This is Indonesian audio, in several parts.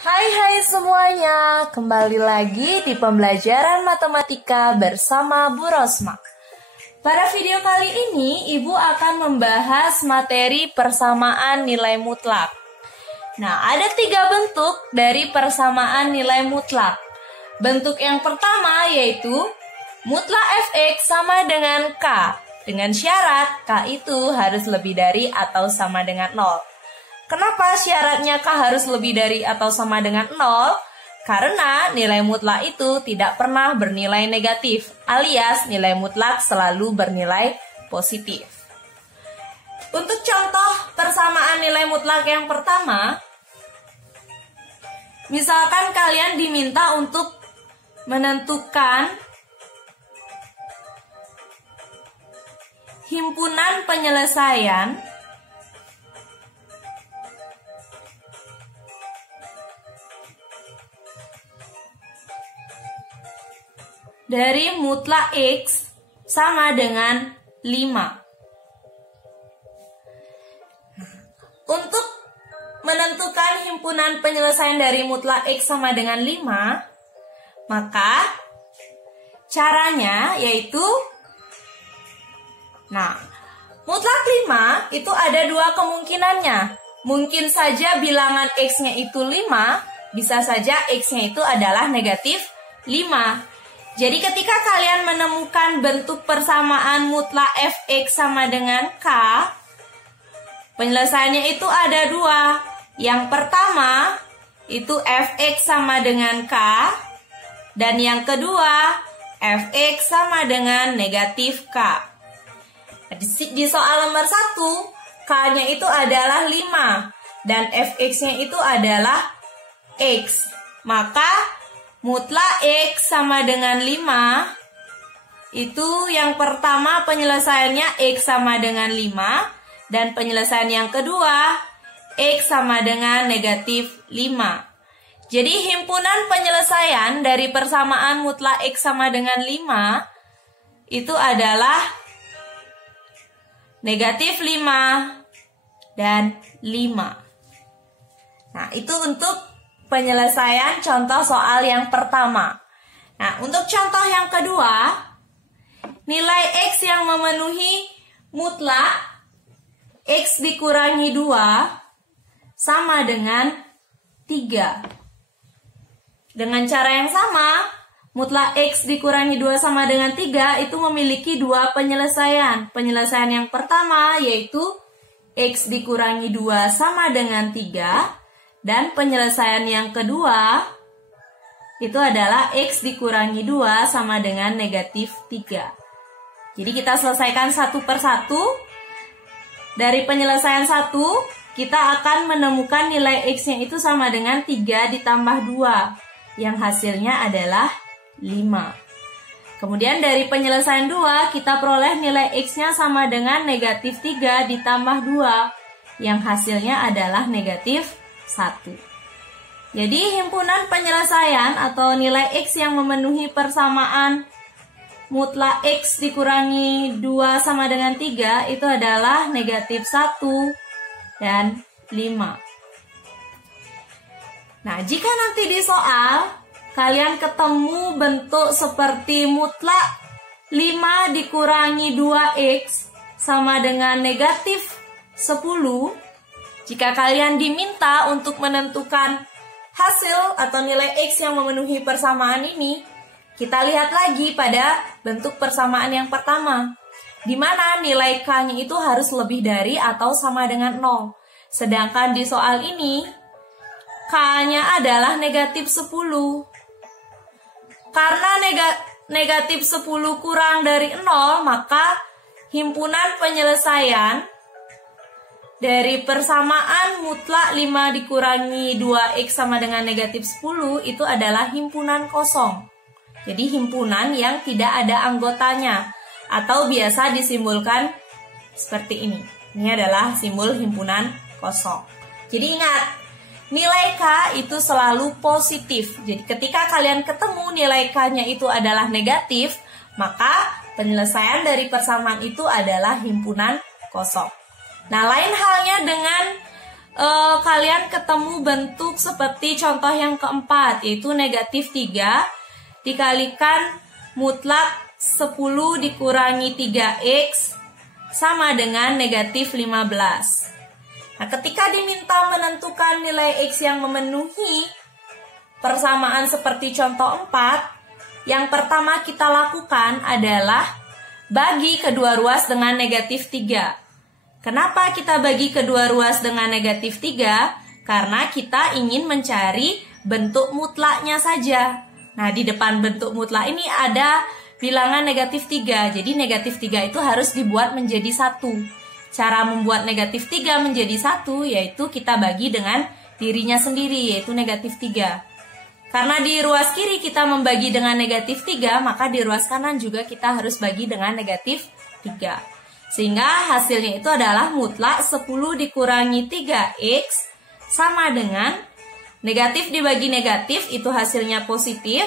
Hai semuanya, kembali lagi di pembelajaran matematika bersama Bu Rosma. Pada video kali ini, Ibu akan membahas materi persamaan nilai mutlak. Nah, ada 3 bentuk dari persamaan nilai mutlak. Bentuk yang pertama yaitu mutlak fx sama dengan k, dengan syarat k itu harus lebih dari atau sama dengan 0. Kenapa syaratnya k harus lebih dari atau sama dengan 0? Karena nilai mutlak itu tidak pernah bernilai negatif, alias nilai mutlak selalu bernilai positif. Untuk contoh persamaan nilai mutlak yang pertama, misalkan kalian diminta untuk menentukan himpunan penyelesaian dari mutlak X sama dengan 5. Untuk menentukan himpunan penyelesaian dari mutlak X sama dengan 5, maka caranya yaitu, mutlak 5 itu ada 2 kemungkinannya. Mungkin saja bilangan X-nya itu 5, bisa saja X-nya itu adalah negatif 5. Jadi ketika kalian menemukan bentuk persamaan mutlak fx sama dengan k, penyelesaiannya itu ada 2. Yang pertama itu fx sama dengan k, dan yang kedua fx sama dengan negatif k. Di soal nomor 1, k-nya itu adalah 5 dan fx-nya itu adalah x. Maka mutlak X sama dengan 5, itu yang pertama penyelesaiannya X sama dengan 5, dan penyelesaian yang kedua X sama dengan negatif 5. Jadi himpunan penyelesaian dari persamaan mutlak X sama dengan 5 itu adalah negatif 5 dan 5. Nah, itu untuk penyelesaian contoh soal yang pertama. Nah, untuk contoh yang kedua, nilai X yang memenuhi mutlak X dikurangi 2 sama dengan 3. Dengan cara yang sama, mutlak X dikurangi 2 sama dengan 3 itu memiliki 2 penyelesaian. Penyelesaian yang pertama yaitu X dikurangi 2 sama dengan 3. Dan penyelesaian yang kedua itu adalah X dikurangi 2 sama dengan negatif 3. Jadi kita selesaikan satu per satu. Dari penyelesaian 1, kita akan menemukan nilai X-nya itu sama dengan 3 ditambah 2, yang hasilnya adalah 5. Kemudian dari penyelesaian 2, kita peroleh nilai X-nya sama dengan negatif 3 ditambah 2, yang hasilnya adalah negatif 1. Jadi himpunan penyelesaian atau nilai X yang memenuhi persamaan mutlak X dikurangi 2 sama dengan 3 itu adalah negatif 1 dan 5. Nah, jika nanti di soal kalian ketemu bentuk seperti mutlak 5 dikurangi 2X sama dengan negatif 10, jika kalian diminta untuk menentukan hasil atau nilai X yang memenuhi persamaan ini, kita lihat lagi pada bentuk persamaan yang pertama, di mana nilai K-nya itu harus lebih dari atau sama dengan 0. Sedangkan di soal ini, K-nya adalah negatif 10. Karena negatif 10 kurang dari 0, maka himpunan penyelesaian dari persamaan mutlak 5 dikurangi 2X sama dengan negatif 10 itu adalah himpunan kosong. Jadi himpunan yang tidak ada anggotanya, atau biasa disimbolkan seperti ini. Ini adalah simbol himpunan kosong. Jadi ingat, nilai K itu selalu positif. Jadi ketika kalian ketemu nilai K-nya itu adalah negatif, maka penyelesaian dari persamaan itu adalah himpunan kosong. Nah, lain halnya dengan kalian ketemu bentuk seperti contoh yang keempat, yaitu negatif 3 dikalikan mutlak 10 dikurangi 3x sama dengan negatif 15. Nah, ketika diminta menentukan nilai x yang memenuhi persamaan seperti contoh 4, yang pertama kita lakukan adalah bagi kedua ruas dengan negatif 3. Kenapa kita bagi kedua ruas dengan negatif 3? Karena kita ingin mencari bentuk mutlaknya saja. Nah, di depan bentuk mutlak ini ada bilangan negatif 3. Jadi negatif 3 itu harus dibuat menjadi 1. Cara membuat negatif 3 menjadi 1 yaitu kita bagi dengan dirinya sendiri, yaitu negatif 3. Karena di ruas kiri kita membagi dengan negatif 3, maka di ruas kanan juga kita harus bagi dengan negatif 3. Sehingga hasilnya itu adalah mutlak 10 dikurangi 3x sama dengan negatif dibagi negatif, itu hasilnya positif.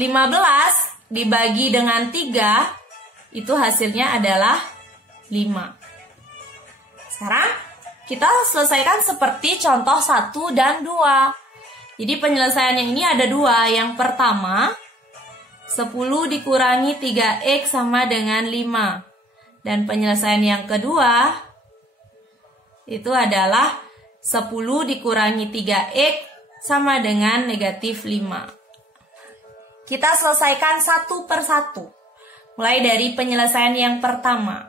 15 dibagi dengan 3, itu hasilnya adalah 5. Sekarang kita selesaikan seperti contoh 1 dan 2. Jadi penyelesaiannya ini ada 2. Yang pertama, 10 dikurangi 3x sama dengan 5. Dan penyelesaian yang kedua, itu adalah 10 dikurangi 3x sama dengan negatif 5. Kita selesaikan satu per satu. Mulai dari penyelesaian yang pertama.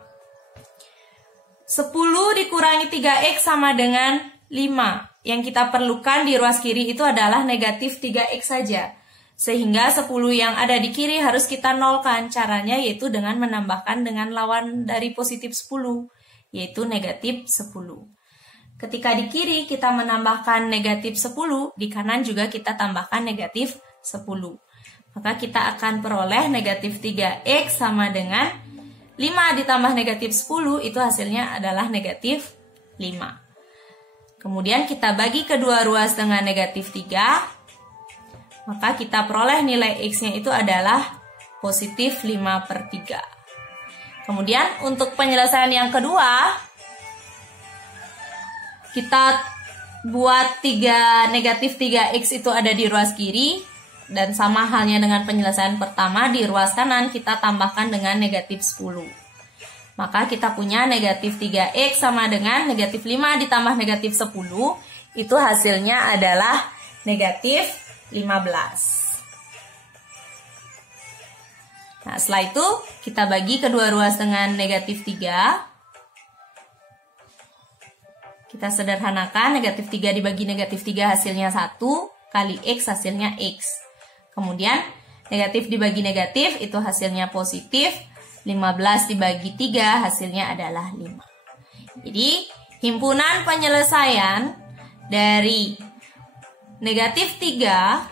10 dikurangi 3x sama dengan 5. Yang kita perlukan di ruas kiri itu adalah negatif 3x saja. Sehingga 10 yang ada di kiri harus kita nolkan. Caranya yaitu dengan menambahkan dengan lawan dari positif 10, yaitu negatif 10. Ketika di kiri kita menambahkan negatif 10, di kanan juga kita tambahkan negatif 10. Maka kita akan peroleh negatif 3x sama dengan 5 ditambah negatif 10, itu hasilnya adalah negatif 5. Kemudian kita bagi kedua ruas dengan negatif 3, maka kita peroleh nilai x-nya itu adalah positif 5 per 3. Kemudian untuk penyelesaian yang kedua, kita buat negatif 3x itu ada di ruas kiri. Dan sama halnya dengan penyelesaian pertama, di ruas kanan kita tambahkan dengan negatif 10. Maka kita punya negatif 3x sama dengan negatif 5 ditambah negatif 10. Itu hasilnya adalah negatif 15. Nah, setelah itu kita bagi kedua ruas dengan negatif 3. Kita sederhanakan, negatif 3 dibagi negatif 3 hasilnya 1, kali x hasilnya x. Kemudian negatif dibagi negatif itu hasilnya positif, 15 dibagi 3 hasilnya adalah 5. Jadi himpunan penyelesaian dari negatif 3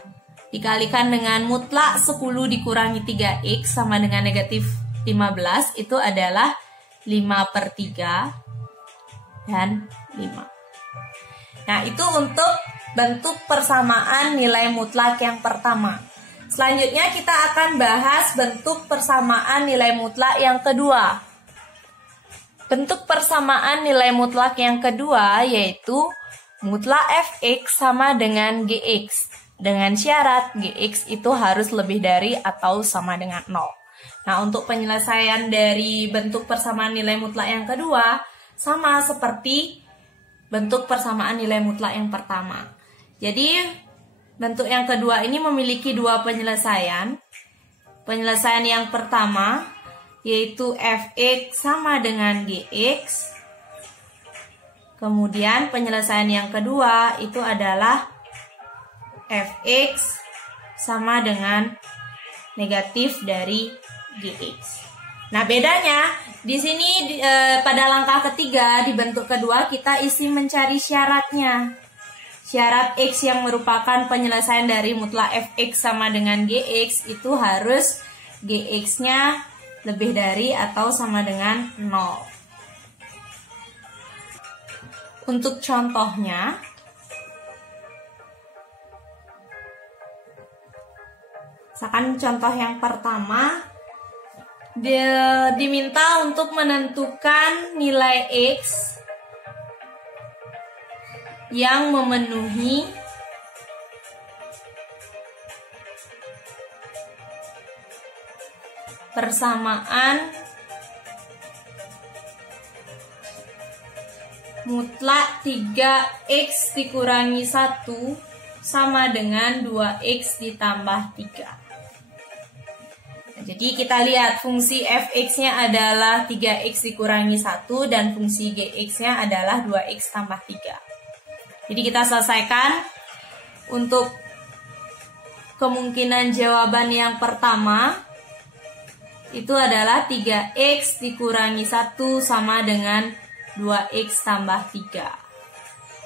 dikalikan dengan mutlak 10 dikurangi 3x sama dengan negatif 15 itu adalah 5 per 3 dan 5. Nah, itu untuk bentuk persamaan nilai mutlak yang pertama. Selanjutnya kita akan bahas bentuk persamaan nilai mutlak yang kedua. Bentuk persamaan nilai mutlak yang kedua yaitu mutlak fx sama dengan gx. Dengan syarat gx itu harus lebih dari atau sama dengan 0. Nah, untuk penyelesaian dari bentuk persamaan nilai mutlak yang kedua sama seperti bentuk persamaan nilai mutlak yang pertama. Jadi bentuk yang kedua ini memiliki dua penyelesaian. Penyelesaian yang pertama yaitu fx sama dengan gx. Kemudian penyelesaian yang kedua itu adalah fx sama dengan negatif dari gx. Nah, bedanya di sini pada langkah ketiga di bentuk kedua kita isi mencari syaratnya. Syarat x yang merupakan penyelesaian dari mutlak fx sama dengan gx itu harus gx-nya lebih dari atau sama dengan 0. Untuk contohnya, misalkan contoh yang pertama, diminta untuk menentukan nilai x yang memenuhi persamaan mutlak 3x dikurangi 1 sama dengan 2x ditambah 3. Jadi kita lihat fungsi fx-nya adalah 3x dikurangi 1 dan fungsi gx-nya adalah 2x tambah 3. Jadi kita selesaikan untuk kemungkinan jawaban yang pertama itu adalah 3x dikurangi 1 sama dengan 2x tambah 3.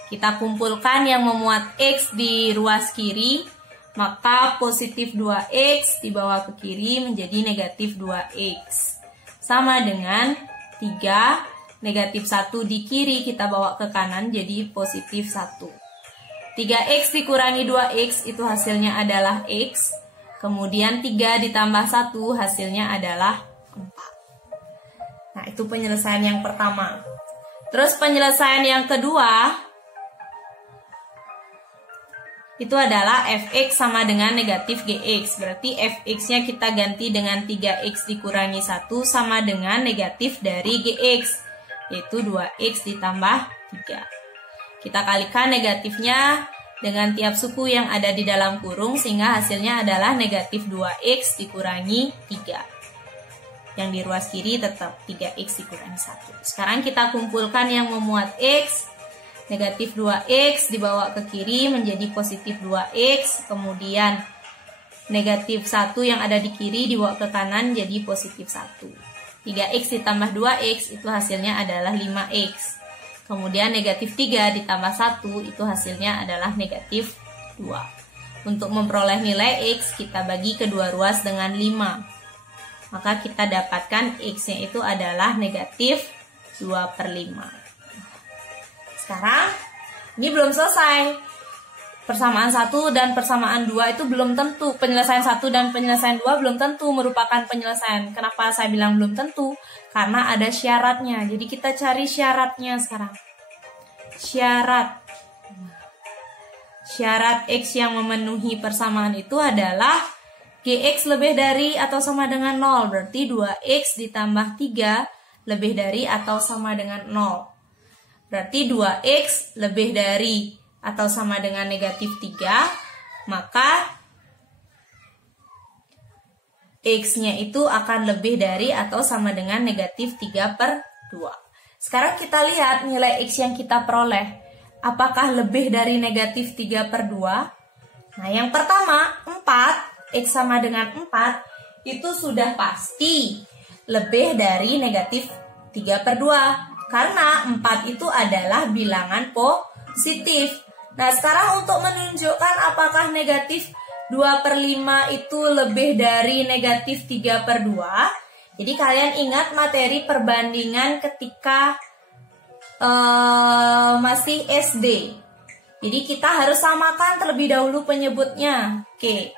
Kita kumpulkan yang memuat x di ruas kiri, maka positif 2x dibawa ke kiri menjadi negatif 2x. Sama dengan 3, negatif 1 di kiri kita bawa ke kanan jadi positif 1. 3x dikurangi 2x itu hasilnya adalah x, kemudian 3 ditambah 1 hasilnya adalah 4. Nah, itu penyelesaian yang pertama. Terus penyelesaian yang kedua itu adalah fx sama dengan negatif gx. Berarti fx-nya kita ganti dengan 3x dikurangi 1 sama dengan negatif dari gx, yaitu 2x ditambah 3. Kita kalikan negatifnya dengan tiap suku yang ada di dalam kurung sehingga hasilnya adalah negatif 2x dikurangi 3. Yang di ruas kiri tetap 3x dikurangi 1. Sekarang kita kumpulkan yang memuat x. Negatif 2x dibawa ke kiri menjadi positif 2x. Kemudian negatif 1 yang ada di kiri dibawa ke kanan jadi positif 1. 3x ditambah 2x itu hasilnya adalah 5x. Kemudian negatif 3 ditambah 1 itu hasilnya adalah negatif 2. Untuk memperoleh nilai x kita bagi kedua ruas dengan 5. Maka kita dapatkan x-nya itu adalah negatif 2/5. Sekarang, ini belum selesai. Persamaan 1 dan persamaan 2 itu belum tentu. Penyelesaian 1 dan penyelesaian 2 belum tentu merupakan penyelesaian. Kenapa saya bilang belum tentu? Karena ada syaratnya. Jadi kita cari syaratnya sekarang. Syarat x yang memenuhi persamaan itu adalah gx lebih dari atau sama dengan 0, berarti 2x ditambah 3 lebih dari atau sama dengan 0. Berarti 2x lebih dari atau sama dengan negatif 3, maka x-nya itu akan lebih dari atau sama dengan negatif 3/2. Sekarang kita lihat nilai x yang kita peroleh. Apakah lebih dari negatif 3/2? Nah, yang pertama, 4. X sama dengan 4 itu sudah pasti lebih dari negatif 3/2 karena 4 itu adalah bilangan positif. Nah, sekarang untuk menunjukkan apakah negatif 2/5 itu lebih dari negatif 3/2, jadi kalian ingat materi perbandingan ketika masih SD. Jadi kita harus samakan terlebih dahulu penyebutnya. Oke.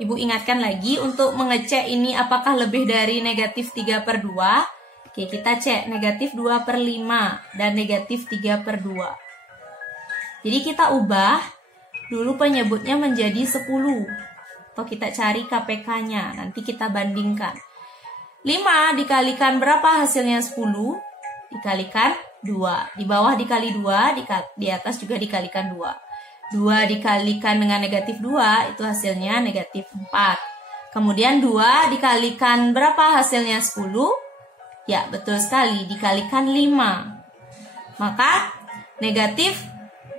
Ibu ingatkan lagi untuk mengecek ini apakah lebih dari negatif 3/2. Oke, kita cek negatif 2/5 dan negatif 3/2. Jadi kita ubah dulu penyebutnya menjadi 10. Atau kita cari KPK-nya, nanti kita bandingkan. 5 dikalikan berapa hasilnya 10? Dikalikan 2. Di bawah dikali 2, di atas juga dikalikan 2. 2 dikalikan dengan negatif 2 itu hasilnya negatif 4. Kemudian 2 dikalikan berapa hasilnya 10? Ya, betul sekali, dikalikan 5. Maka negatif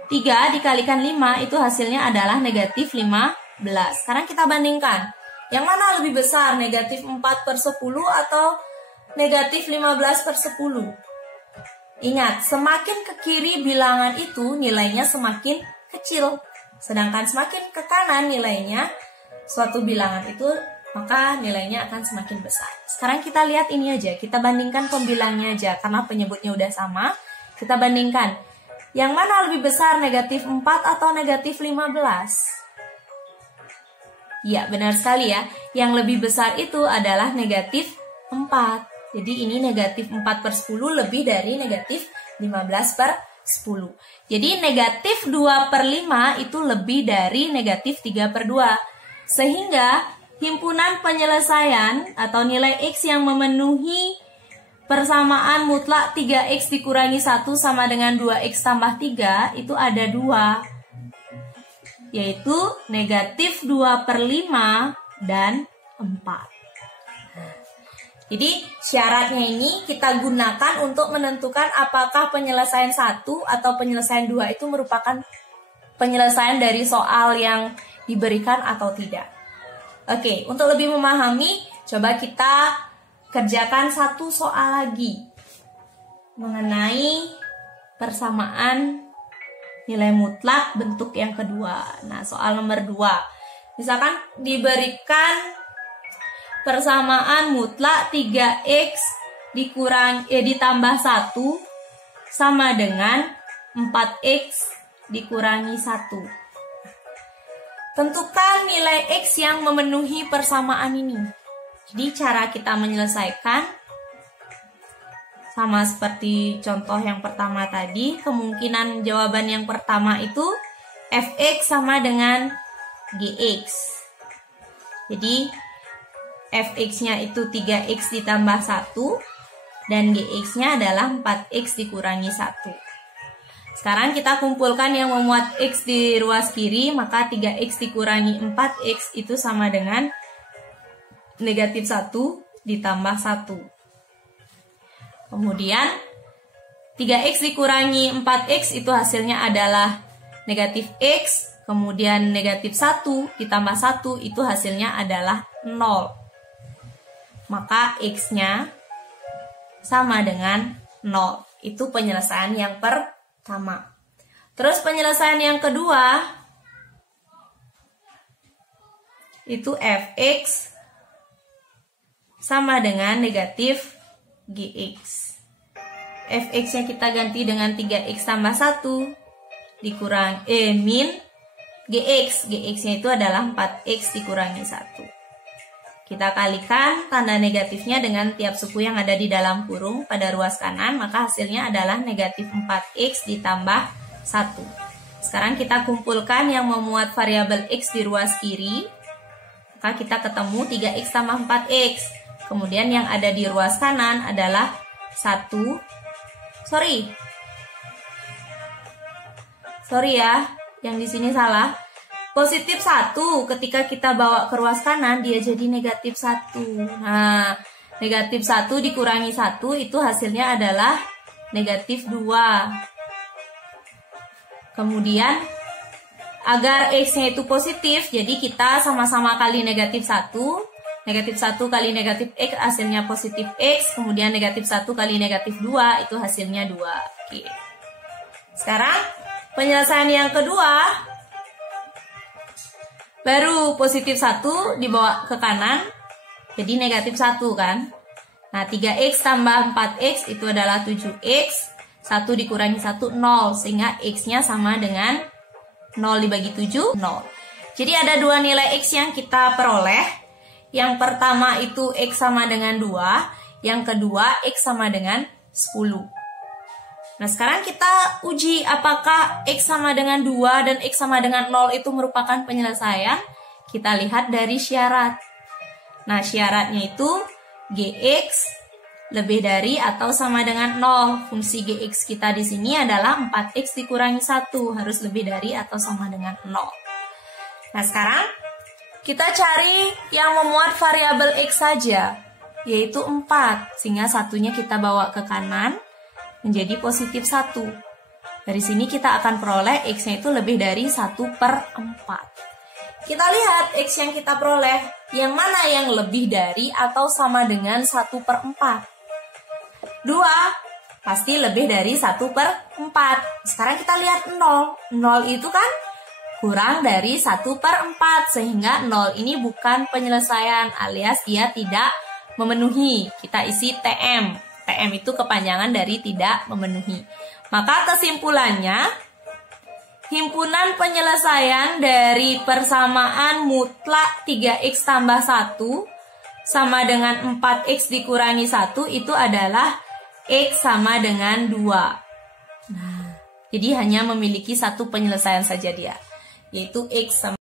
3 dikalikan 5 itu hasilnya adalah negatif 15. Sekarang kita bandingkan. Yang mana lebih besar, negatif 4/10 atau negatif 15/10? Ingat, semakin ke kiri bilangan itu nilainya semakin kecil. Sedangkan semakin ke kanan nilainya suatu bilangan itu maka nilainya akan semakin besar. Sekarang kita lihat ini aja, kita bandingkan pembilangnya aja karena penyebutnya udah sama. Kita bandingkan. Yang mana lebih besar, negatif 4 atau negatif 15? Ya, benar sekali ya. Yang lebih besar itu adalah negatif 4. Jadi ini negatif 4/10 lebih dari negatif 15/10. 10. Jadi negatif 2/5 itu lebih dari negatif 3/2. Sehingga himpunan penyelesaian atau nilai X yang memenuhi persamaan mutlak 3X dikurangi 1 sama dengan 2X tambah 3 itu ada 2. Yaitu negatif 2/5 dan 4. Jadi syaratnya ini kita gunakan untuk menentukan apakah penyelesaian 1 atau penyelesaian 2 itu merupakan penyelesaian dari soal yang diberikan atau tidak. Oke, untuk lebih memahami, coba kita kerjakan satu soal lagi mengenai persamaan nilai mutlak bentuk yang kedua. Nah, soal nomor 2. Misalkan diberikan persamaan mutlak 3X ditambah 1 sama dengan 4X dikurangi 1. Tentukan nilai X yang memenuhi persamaan ini. Jadi cara kita menyelesaikan sama seperti contoh yang pertama tadi. Kemungkinan jawaban yang pertama itu Fx sama dengan Gx. Jadi Fx-nya itu 3X ditambah 1 dan Gx-nya adalah 4X dikurangi 1. Sekarang kita kumpulkan yang memuat X di ruas kiri, maka 3X dikurangi 4X itu sama dengan negatif 1 ditambah 1. Kemudian 3X dikurangi 4X itu hasilnya adalah negatif X, kemudian negatif 1 ditambah 1 itu hasilnya adalah 0. Maka X-nya sama dengan 0. Itu penyelesaian yang pertama. Terus penyelesaian yang kedua, itu Fx sama dengan negatif Gx. Fx-nya kita ganti dengan 3X tambah 1 dikurang min Gx. Gx-nya itu adalah 4X dikurangi 1. Kita kalikan tanda negatifnya dengan tiap suku yang ada di dalam kurung pada ruas kanan, maka hasilnya adalah negatif 4X ditambah 1. Sekarang kita kumpulkan yang memuat variabel X di ruas kiri, maka kita ketemu 3X tambah 4X. Kemudian yang ada di ruas kanan adalah 1. Sorry ya, yang di sini salah. Positif 1 ketika kita bawa ke ruas kanan dia jadi negatif 1. Nah, negatif 1 dikurangi 1 itu hasilnya adalah negatif 2. Kemudian agar X-nya itu positif, jadi kita sama-sama kali negatif 1. Negatif 1 kali negatif X hasilnya positif X. Kemudian negatif 1 kali negatif 2 itu hasilnya 2. Oke. Sekarang penyelesaian yang kedua, baru positif 1 dibawa ke kanan, jadi negatif 1 kan. Nah, 3X tambah 4X itu adalah 7X. 1 dikurangi 1, 0. Sehingga X-nya sama dengan 0 dibagi 7, 0. Jadi ada dua nilai X yang kita peroleh. Yang pertama itu X sama dengan 2. Yang kedua X sama dengan 10. Nah, sekarang kita uji apakah X sama dengan 2 dan X sama dengan 0 itu merupakan penyelesaian. Kita lihat dari syarat. Nah, syaratnya itu Gx lebih dari atau sama dengan 0. Fungsi Gx kita di sini adalah 4X dikurangi 1. Harus lebih dari atau sama dengan 0. Nah, sekarang kita cari yang memuat variabel X saja, yaitu 4. Sehingga satunya kita bawa ke kanan menjadi positif 1. Dari sini kita akan peroleh X-nya itu lebih dari 1/4. Kita lihat X yang kita peroleh, yang mana yang lebih dari atau sama dengan 1/4. 2 pasti lebih dari 1/4. Sekarang kita lihat 0. 0 itu kan kurang dari 1/4. Sehingga 0 ini bukan penyelesaian alias dia tidak memenuhi. Kita isi TM. TM itu kepanjangan dari tidak memenuhi. Maka kesimpulannya, himpunan penyelesaian dari persamaan mutlak 3X tambah 1 sama dengan 4X dikurangi 1 itu adalah X sama dengan 2. Nah, Jadi hanya memiliki satu penyelesaian saja dia, yaitu X sama